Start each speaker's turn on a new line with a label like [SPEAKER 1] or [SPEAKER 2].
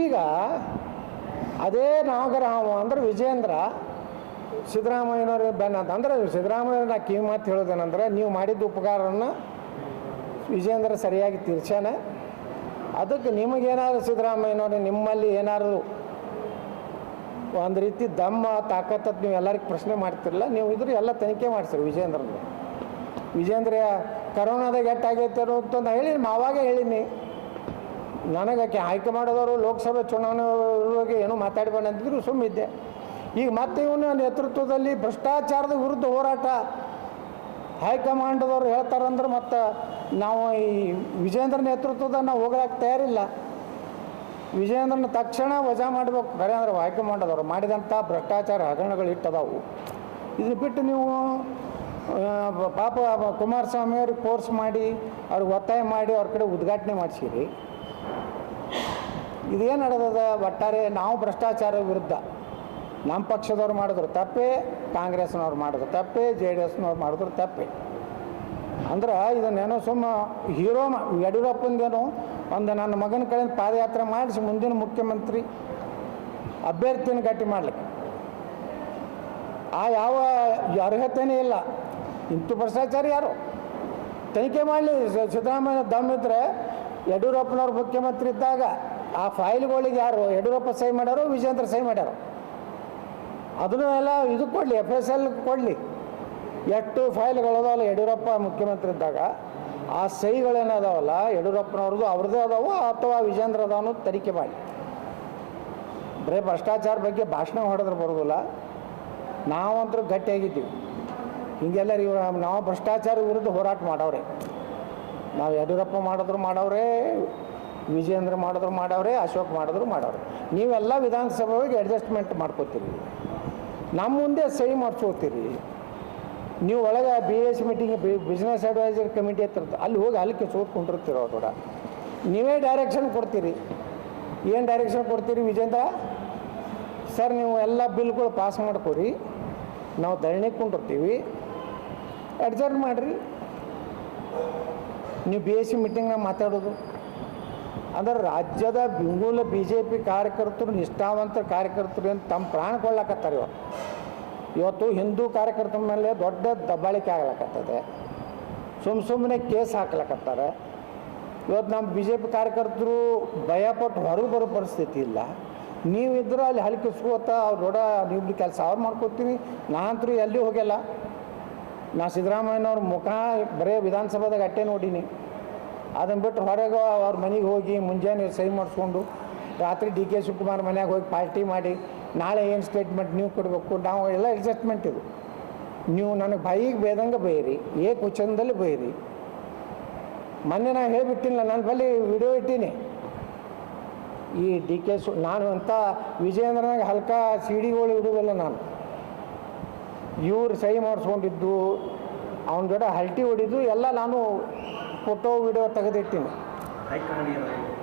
[SPEAKER 1] ಈಗ ಅದೇ ನಾಗರಾಮ ಅಂದ್ರೆ ವಿಜೇಂದ್ರ ಸಿದ್ದರಾಮಯ್ಯನವ್ರಿಗೆ ಬೆನ್ನ ಅಂತ. ಅಂದ್ರೆ ಸಿದ್ದರಾಮಯ್ಯ ನಾ ಕಿವಿ ಮಾತು ಹೇಳೋದೇನಂದ್ರೆ, ನೀವು ಮಾಡಿದ್ದ ಉಪಕಾರವನ್ನು ವಿಜೇಂದ್ರ ಸರಿಯಾಗಿ ತೀರ್ಸ್ಯಾನ ಅದಕ್ಕೆ ನಿಮಗೇನಾದ್ರು ಸಿದ್ದರಾಮಯ್ಯನವ್ರು, ನಿಮ್ಮಲ್ಲಿ ಏನಾದರೂ ಒಂದು ರೀತಿ ದಮ್ಮ ತಾಕತ್ತದ್ದು ನೀವು ಎಲ್ಲರಿಗೂ ಪ್ರಶ್ನೆ ಮಾಡ್ತಿರಲ್ಲ ನೀವು ಇದ್ರೆ ಎಲ್ಲ ತನಿಖೆ ಮಾಡಿಸ್ರಿ ವಿಜೇಂದ್ರನ ವಿಜೇಂದ್ರ ಕರೋನಾದಾಗ ಎಟ್ಟಾಗೈತೆ ಅಂತ ಹೇಳಿ ಮಾವಾಗೆ ಹೇಳೀನಿ. ನನಗೆ ಆಕೆ ಆಯ್ಕೆ ಮಾಡೋದವರು ಲೋಕಸಭೆ ಚುನಾವಣೆ ಏನೂ ಮಾತಾಡಬೇಡ ಅಂತಿದ್ರು ಸುಮ್ಮಿದ್ದೆ. ಈಗ ಮತ್ತೆ ಇವನ ನೇತೃತ್ವದಲ್ಲಿ ಭ್ರಷ್ಟಾಚಾರದ ವಿರುದ್ಧ ಹೋರಾಟ ಹೈಕಮಾಂಡ್ದವ್ರು ಹೇಳ್ತಾರಂದ್ರೆ ಮತ್ತು ನಾವು ಈ ವಿಜೇಂದ್ರ ನೇತೃತ್ವದ ನಾವು ಹೋಗಕ್ಕೆ ತಯಾರಿಲ್ಲ. ವಿಜೇಂದ್ರನ ತಕ್ಷಣ ವಜಾ ಮಾಡಬೇಕು. ಖರೆ ಅಂದ್ರೆ ಹೈಕಮಾಂಡದವ್ರು ಮಾಡಿದಂಥ ಭ್ರಷ್ಟಾಚಾರ ಹಗರಣಗಳು ಇಟ್ಟದಾವು. ಇದನ್ನ ಬಿಟ್ಟು ನೀವು ಪಾಪ ಕುಮಾರಸ್ವಾಮಿ ಅವ್ರಿಗೆ ಕೋರ್ಸ್ ಮಾಡಿ, ಅವ್ರಿಗೆ ಒತ್ತಾಯ ಮಾಡಿ ಅವ್ರ ಕಡೆ ಉದ್ಘಾಟನೆ ಮಾಡಿಸಿರಿ. ಇದೇನು ನಡೆದದ? ಒಟ್ಟಾರೆ ನಾವು ಭ್ರಷ್ಟಾಚಾರ ವಿರುದ್ಧ. ನಮ್ಮ ಪಕ್ಷದವ್ರು ಮಾಡಿದ್ರು ತಪ್ಪೇ, ಕಾಂಗ್ರೆಸ್ನವ್ರು ಮಾಡಿದ್ರು ತಪ್ಪೇ, ಜೆ ಡಿ ಎಸ್ನವ್ರು ಮಾಡಿದ್ರು ತಪ್ಪೇ. ಅಂದ್ರೆ ಇದನ್ನೇನೋ ಸುಮ್ಮ ಹೀರೋ ಯಡಿಯೂರಪ್ಪಂದೇನೋ ಒಂದು ನನ್ನ ಮಗನ ಕಡೆಯಿಂದ ಪಾದಯಾತ್ರೆ ಮಾಡಿಸಿ ಮುಂದಿನ ಮುಖ್ಯಮಂತ್ರಿ ಅಭ್ಯರ್ಥಿನ ಗಟ್ಟಿ ಮಾಡಲಿಕ್ಕೆ. ಆ ಯಾವ ಅರ್ಹತೆಯೇ ಇಲ್ಲ. ಇಂಥ ಭ್ರಷ್ಟಾಚಾರ ಯಾರು? ತನಿಖೆ ಮಾಡಲಿ. ಸಿದ್ದರಾಮಯ್ಯ ದಮ್ ಇದ್ದರೆ ಯಡಿಯೂರಪ್ಪನವ್ರು ಮುಖ್ಯಮಂತ್ರಿ ಇದ್ದಾಗ ಆ ಫೈಲ್ಗಳಿಗೆ ಯಾರು ಯಡಿಯೂರಪ್ಪ ಸಹಿ ಮಾಡ್ಯಾರೋ ವಿಜೇಂದ್ರ ಸಹಿ ಮಾಡ್ಯಾರೋ? ಅದನ್ನು ಎಲ್ಲ ಇದು ಕೊಡಲಿ ಎಫ್ ಎಸ್ ಎಲ್ ಕೊಡಲಿ. ಎಷ್ಟು ಫೈಲ್ಗಳದಾವಲ್ಲ ಯಡಿಯೂರಪ್ಪ ಮುಖ್ಯಮಂತ್ರಿ ಇದ್ದಾಗ, ಆ ಸಹಿಗಳೇನದಾವಲ್ಲ, ಯಡಿಯೂರಪ್ಪನವ್ರದ್ದು ಅವ್ರದ್ದೇ ಅದಾವು ಅಥವಾ ವಿಜೇಂದ್ರ ಅದಾವನು ತನಿಖೆ ಮಾಡಿ? ಬರೀ ಭ್ರಷ್ಟಾಚಾರ ಬಗ್ಗೆ ಭಾಷಣ ಹೊಡೆದ್ರೆ ಬರೋದಿಲ್ಲ. ನಾವಂತರೂ ಗಟ್ಟಿಯಾಗಿದ್ದೀವಿ. ಹಿಂಗೆಲ್ಲ ನಾವು ಭ್ರಷ್ಟಾಚಾರ ವಿರುದ್ಧ ಹೋರಾಟ ಮಾಡವ್ರೆ. ನಾವು ಯಡಿಯೂರಪ್ಪ ಮಾಡಿದ್ರು ಮಾಡವ್ರೆ ವಿಜೇಂದ್ರ ಮಾಡಿದ್ರು ಮಾಡವ್ರೆ, ಅಶೋಕ್ ಮಾಡಿದ್ರು ಮಾಡವ್ರೆ. ನೀವೆಲ್ಲ ವಿಧಾನಸಭೆಗೆ ಅಡ್ಜಸ್ಟ್ಮೆಂಟ್ ಮಾಡ್ಕೋತೀರಿ. ನಮ್ಮ ಮುಂದೆ ಸಹಿ ಮಾಡ್ಕೋತೀರಿ ನೀವು ಒಳಗೆ B S meeting business advisor committee ಹತ್ರ ಅಲ್ಲಿ ಹೋಗಿ ಅಲ್ಲಿ ಸೋತ್ಕೊಂಡಿರ್ತೀರ ಕೂಡ. ನೀವೇ ಡೈರೆಕ್ಷನ್ ಕೊಡ್ತೀರಿ. ಏನು ಡೈರೆಕ್ಷನ್ ಕೊಡ್ತೀರಿ ವಿಜೇಂದ್ರ? ಸರ್ ನೀವು ಎಲ್ಲ ಬಿಲ್ಗಳು ಪಾಸ್ ಮಾಡ್ಕೊರಿ. ನಾವು ಧರಣಿ ಕೊಂಡಿರ್ತೀವಿ. ಅಡ್ಜಸ್ಟ್ ಮಾಡಿರಿ. ನೀವು ಬಿ ಎಸ್ ಸಿ ಮೀಟಿಂಗ್ನಾಗ ಮಾತಾಡೋದು. ಅಂದ್ರೆ ರಾಜ್ಯದ ಬೆಂಗೂಲ ಬಿ ಜೆ ಪಿ ಕಾರ್ಯಕರ್ತರು ನಿಷ್ಠಾವಂತ ಕಾರ್ಯಕರ್ತರು ಅಂತ ತಮ್ಮ ಪ್ರಾಣ ಕೊಳ್ಳಾಕತ್ತಾರೆ ಇವತ್ತು ಇವತ್ತು ಹಿಂದೂ ಕಾರ್ಯಕರ್ತರ ಮೇಲೆ ದೊಡ್ಡ ದಬ್ಬಾಳಿಕೆ ಆಗ್ಲಕತ್ತದೆ. ಸುಮ್ಮ ಸುಮ್ಮನೆ ಕೇಸ್ ಹಾಕ್ಲಕತ್ತಾರೆ. ಇವತ್ತು ನಮ್ಮ ಬಿ ಜೆ ಪಿ ಕಾರ್ಯಕರ್ತರು ಭಯಪಟ್ಟು ಹೊರಗೆ ಬರೋ ಪರಿಸ್ಥಿತಿ ಇಲ್ಲ. ನೀವಿದ್ರೆ ಅಲ್ಲಿ ಹಲಿಕಿಸ್ಕೋತ ಅವ್ರು ದೊಡ್ಡ ನೀವು ಕೆಲಸ ಅವ್ರು ಮಾಡ್ಕೋತೀವಿ ನಾನಂತರೂ ಎಲ್ಲಿ ಹೋಗಿಲ್ಲ? ನಾ ಸಿದ್ದರಾಮಯ್ಯನವ್ರ ಮುಖ ಬರೇ ವಿಧಾನಸಭಾದಾಗ ಅಟ್ಟೆ ನೋಡೀನಿ. ಅದನ್ನು ಬಿಟ್ಟು ಹೊರಗೆ ಅವ್ರ ಮನೆಗೆ ಹೋಗಿ ಮುಂಜಾನೆ ಸಹಿ ಮಾಡಿಸ್ಕೊಂಡು ರಾತ್ರಿ ಡಿ ಕೆ ಶಿವಕುಮಾರ್ ಮನೆಯಾಗ ಹೋಗಿ ಪಾರ್ಟಿ ಮಾಡಿ, ನಾಳೆ ಏನು ಸ್ಟೇಟ್ಮೆಂಟ್ ನೀವು ಕೊಡಬೇಕು? ನಾವು ಎಲ್ಲ ಅಡ್ಜಸ್ಟ್ಮೆಂಟ್ ಇದು. ನೀವು ನನಗೆ ಬಾಯಿಗೆ ಬೇದಂಗೆ ಬೈರಿ, ಏ ಕುಚನದಲ್ಲಿ ಬೈರಿ. ಮೊನ್ನೆ ನಾನು ಹೇಳಿಬಿಟ್ಟಿಲ್ಲ, ನಾನು ಬಳಿ ವಿಡಿಯೋ ಇಟ್ಟೀನಿ. ಈ ಡಿ ಕೆ ಸು, ನಾನು ಅಂತ ವಿಜಯೇಂದ್ರನಾಗ ಹಲ್ಕ ಸಿ ಡಿಗಳು ಇಡುವಲ್ಲ ನಾನು. ಇವ್ರು ಸಹಿ ಮಾಡಿಸ್ಕೊಂಡಿದ್ದು, ಅವನ ಜೊತೆ ಹಲ್ಟಿ ಹೊಡಿದ್ದು ಎಲ್ಲ ನಾನು ಫೋಟೋ ವಿಡಿಯೋ ತೆಗೆದಿಟ್ಟಿನಿ
[SPEAKER 2] ಹೈಕಮಾಂಡ್ ಏನು